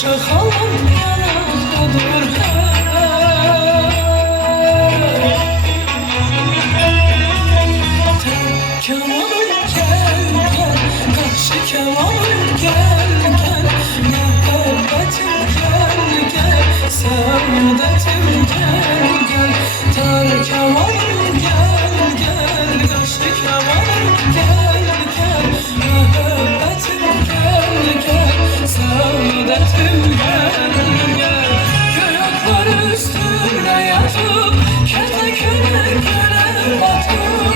Şakalım yanımdadır kemanım gel gel, karşı kemanım gel gel, muhabbetim gel gel, saadetim gel gel. Tar kemanım gel gel, karşı kemanım gel gel, muhabbetim gel gel, saadetim gel gel. Göğekler üstünde yatıp kertenkele göle batıp,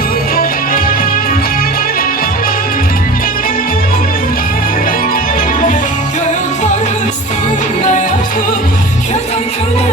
kertenkele